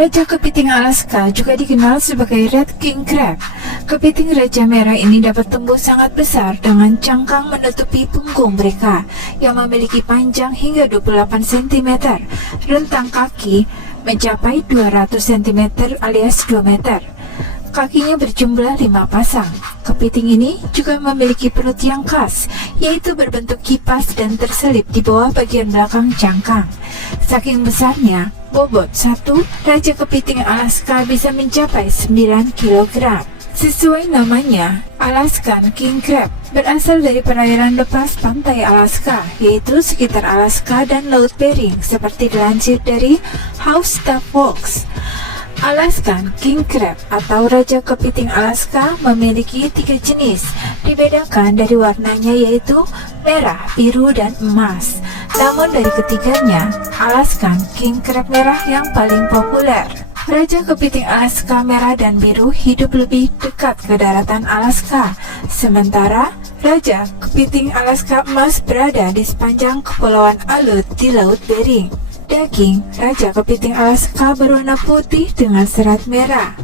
Raja kepiting Alaska juga dikenal sebagai Red King Crab. Kepiting raja merah ini dapat tumbuh sangat besar dengan cangkang menutupi punggung mereka yang memiliki panjang hingga 28 cm. Rentang kaki mencapai 200 cm alias 2 meter. Kakinya berjumlah 5 pasang. Kepiting ini juga memiliki perut yang khas, yaitu berbentuk kipas dan terselip di bawah bagian belakang cangkang. Saking besarnya, bobot satu raja kepiting Alaska bisa mencapai 9 kg. Sesuai namanya, Alaskan King Crab berasal dari perairan lepas pantai Alaska, yaitu sekitar Alaska dan Laut Bering, seperti dilansir dari HowStuffWorks. Alaskan King Crab atau Raja Kepiting Alaska memiliki 3 jenis, dibedakan dari warnanya yaitu merah, biru, dan emas. Namun dari ketiganya, Alaskan King Crab merah yang paling populer. Raja Kepiting Alaska merah dan biru hidup lebih dekat ke daratan Alaska, sementara Raja Kepiting Alaska emas berada di sepanjang Kepulauan Aleut di Laut Bering. Daging Raja Kepiting Alaska berwarna putih dengan serat merah.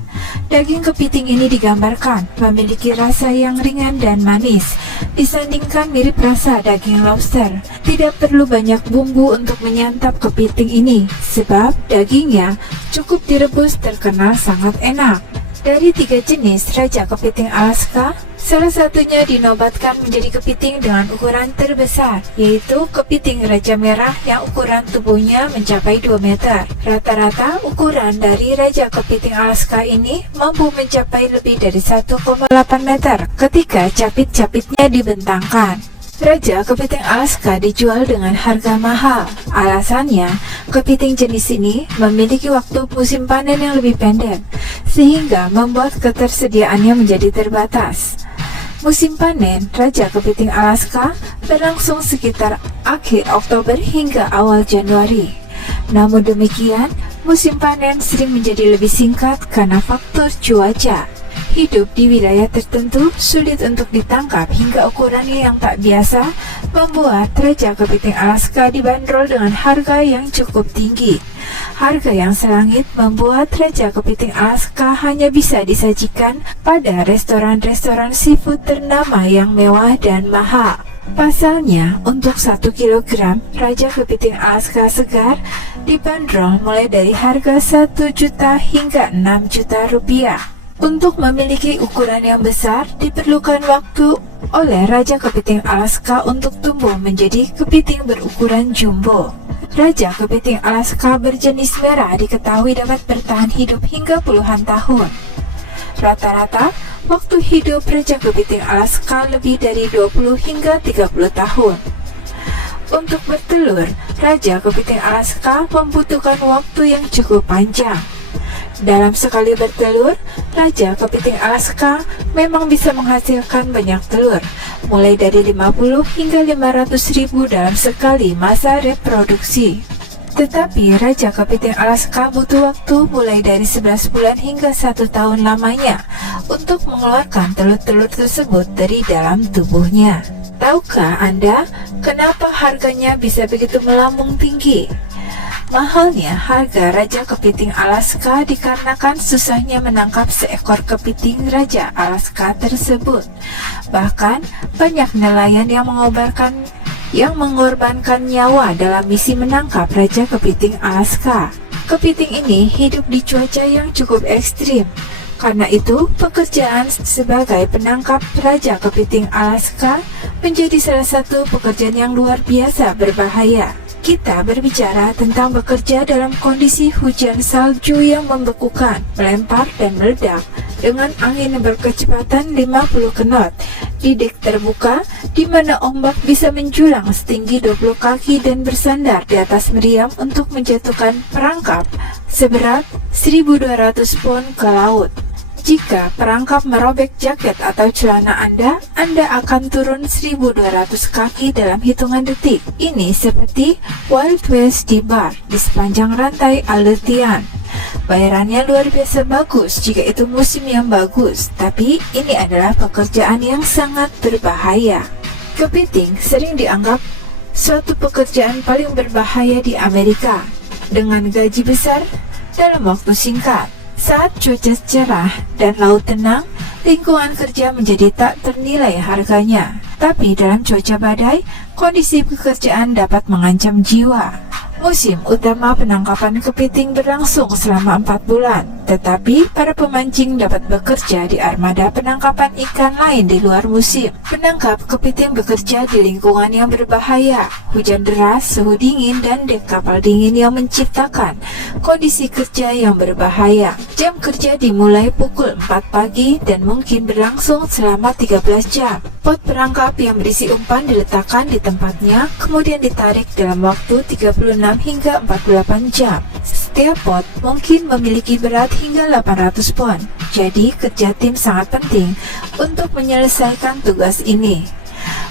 Daging kepiting ini digambarkan memiliki rasa yang ringan dan manis, disandingkan mirip rasa daging lobster. Tidak perlu banyak bumbu untuk menyantap kepiting ini, sebab dagingnya cukup direbus terkenal sangat enak. Dari 3 jenis Raja Kepiting Alaska, salah satunya dinobatkan menjadi kepiting dengan ukuran terbesar, yaitu kepiting Raja Merah yang ukuran tubuhnya mencapai 2 meter. Rata-rata ukuran dari Raja Kepiting Alaska ini mampu mencapai lebih dari 1,8 meter ketika capit-capitnya dibentangkan. Raja Kepiting Alaska dijual dengan harga mahal. Alasannya, kepiting jenis ini memiliki waktu musim panen yang lebih pendek, sehingga membuat ketersediaannya menjadi terbatas. Musim panen Raja Kepiting Alaska berlangsung sekitar akhir Oktober hingga awal Januari. Namun demikian, musim panen sering menjadi lebih singkat karena faktor cuaca. Hidup di wilayah tertentu sulit untuk ditangkap hingga ukurannya yang tak biasa membuat Raja Kepiting Alaska dibanderol dengan harga yang cukup tinggi. Harga yang selangit membuat Raja Kepiting Alaska hanya bisa disajikan pada restoran-restoran seafood ternama yang mewah dan mahal. Pasalnya, untuk 1 kg Raja Kepiting Alaska segar dibanderol mulai dari harga 1 juta hingga 6 juta rupiah. Untuk memiliki ukuran yang besar, diperlukan waktu oleh Raja Kepiting Alaska untuk tumbuh menjadi kepiting berukuran jumbo. Raja Kepiting Alaska berjenis merah diketahui dapat bertahan hidup hingga puluhan tahun. Rata-rata, waktu hidup Raja Kepiting Alaska lebih dari 20 hingga 30 tahun. Untuk bertelur, Raja Kepiting Alaska membutuhkan waktu yang cukup panjang. Dalam sekali bertelur, Raja Kepiting Alaska memang bisa menghasilkan banyak telur, mulai dari 50 hingga 500 ribu dalam sekali masa reproduksi. Tetapi Raja Kepiting Alaska butuh waktu mulai dari 11 bulan hingga 1 tahun lamanya untuk mengeluarkan telur-telur tersebut dari dalam tubuhnya. Tahukah Anda kenapa harganya bisa begitu melambung tinggi? Mahalnya harga Raja Kepiting Alaska dikarenakan susahnya menangkap seekor kepiting Raja Alaska tersebut. Bahkan banyak nelayan yang mengorbankan nyawa dalam misi menangkap Raja Kepiting Alaska. Kepiting ini hidup di cuaca yang cukup ekstrim. Karena itu, pekerjaan sebagai penangkap Raja Kepiting Alaska menjadi salah satu pekerjaan yang luar biasa berbahaya. Kita berbicara tentang bekerja dalam kondisi hujan salju yang membekukan, melempar dan meledak dengan angin yang berkecepatan 50 knot di dek terbuka di mana ombak bisa menjulang setinggi 20 kaki dan bersandar di atas meriam untuk menjatuhkan perangkap seberat 1.200 pon ke laut. Jika perangkap merobek jaket atau celana Anda akan turun 1.200 kaki dalam hitungan detik. Ini seperti Wild West di bar di sepanjang rantai Aleutian. Bayarannya luar biasa bagus jika itu musim yang bagus, tapi ini adalah pekerjaan yang sangat berbahaya. Kepiting sering dianggap suatu pekerjaan paling berbahaya di Amerika. Dengan gaji besar, dalam waktu singkat. Saat cuaca cerah dan laut tenang, lingkungan kerja menjadi tak ternilai harganya. Tapi dalam cuaca badai, kondisi pekerjaan dapat mengancam jiwa. Musim utama penangkapan kepiting berlangsung selama 4 bulan, tetapi para pemancing dapat bekerja di armada penangkapan ikan lain di luar musim. Penangkap kepiting bekerja di lingkungan yang berbahaya, hujan deras, suhu dingin, dan dek kapal dingin yang menciptakan kondisi kerja yang berbahaya. Jam kerja dimulai pukul 4 pagi dan mungkin berlangsung selama 13 jam. Pot perangkap yang berisi umpan diletakkan di tempatnya, kemudian ditarik dalam waktu 36 hingga 48 jam. Setiap pot mungkin memiliki berat hingga 800 pon. Jadi kerja tim sangat penting untuk menyelesaikan tugas ini.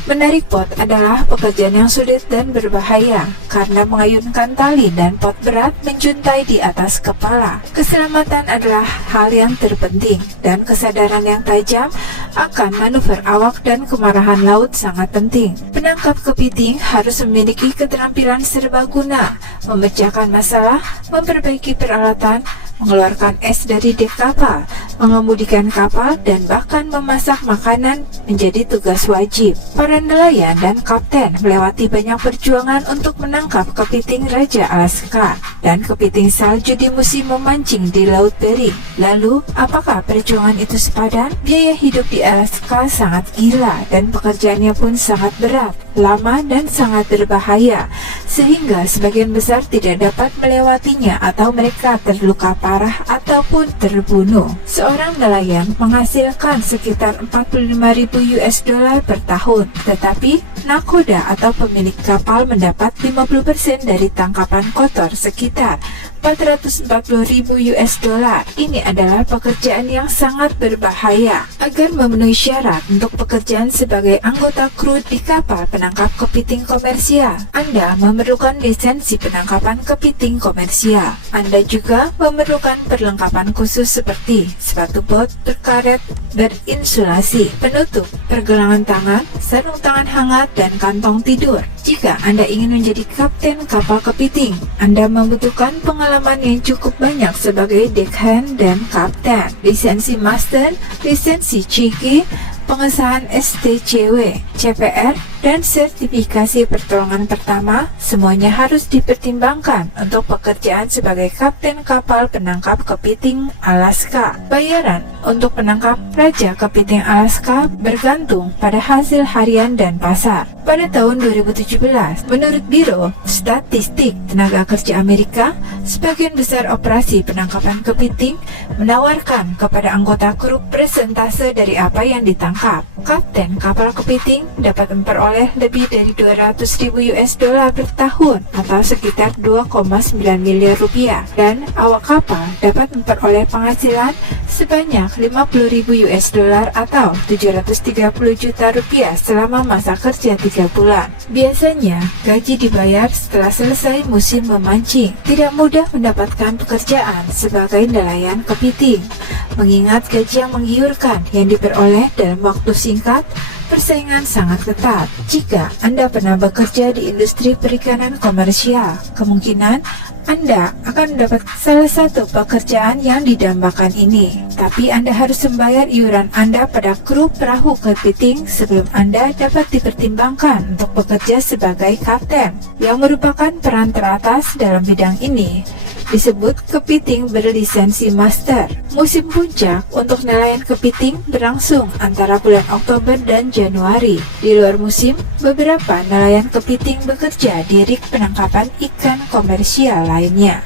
Menarik pot adalah pekerjaan yang sulit dan berbahaya karena mengayunkan tali dan pot berat menjuntai di atas kepala. Keselamatan adalah hal yang terpenting dan kesadaran yang tajam akan manuver awak dan kemarahan laut sangat penting. Penangkap kepiting harus memiliki keterampilan serbaguna, memecahkan masalah, memperbaiki peralatan, mengeluarkan es dari dek kapal, mengemudikan kapal, dan bahkan memasak makanan menjadi tugas wajib. Para nelayan dan kapten melewati banyak perjuangan untuk menangkap kepiting Raja Alaska dan kepiting salju di musim memancing di Laut Bering. Lalu, apakah perjuangan itu sepadan? Biaya hidup di Alaska sangat gila dan pekerjaannya pun sangat berat, lama, dan sangat berbahaya, sehingga sebagian besar tidak dapat melewatinya atau mereka terluka parah ataupun terbunuh. Seorang nelayan menghasilkan sekitar 45.000 US dollar per tahun, tetapi nakoda atau pemilik kapal mendapat 50% dari tangkapan kotor sekitar 440.000 US dollar. Ini adalah pekerjaan yang sangat berbahaya. Agar memenuhi syarat untuk pekerjaan sebagai anggota kru di kapal penangkap kepiting komersial, Anda memerlukan lisensi penangkapan kepiting komersial. Anda juga memerlukan perlengkapan khusus seperti sepatu bot berkaret berinsulasi, penutup, pergelangan tangan, sarung tangan hangat, dan kantong tidur. Jika Anda ingin menjadi kapten kapal kepiting, Anda membutuhkan pengalaman yang cukup banyak sebagai deckhand dan kapten, lisensi master, lisensi CG, pengesahan STCW, CPR, dan sertifikasi pertolongan pertama. Semuanya harus dipertimbangkan untuk pekerjaan sebagai kapten kapal penangkap kepiting Alaska. Bayaran untuk penangkap Raja Kepiting Alaska bergantung pada hasil harian dan pasar. Pada tahun 2017, menurut Biro Statistik Tenaga Kerja Amerika, sebagian besar operasi penangkapan kepiting menawarkan kepada anggota kru persentase dari apa yang ditangkap. Kapten kapal kepiting dapat memperoleh lebih dari 200.000 US dollar per tahun atau sekitar 2,9 miliar rupiah, dan awak kapal dapat memperoleh penghasilan sebanyak 50.000 US dollar atau 730 juta rupiah selama masa kerja 3 bulan. Biasanya, gaji dibayar setelah selesai musim memancing. Tidak mudah mendapatkan pekerjaan sebagai nelayan kepiting, mengingat gaji yang menggiurkan yang diperoleh dalam waktu singkat. Persaingan sangat ketat. Jika Anda pernah bekerja di industri perikanan komersial, kemungkinan Anda akan mendapat salah satu pekerjaan yang didambakan ini. Tapi Anda harus membayar iuran Anda pada kru perahu kepiting sebelum Anda dapat dipertimbangkan untuk bekerja sebagai kapten, yang merupakan peran teratas dalam bidang ini. Disebut kepiting berlisensi master. Musim puncak untuk nelayan kepiting berlangsung antara bulan Oktober dan Januari. Di luar musim, beberapa nelayan kepiting bekerja di rig penangkapan ikan komersial lainnya.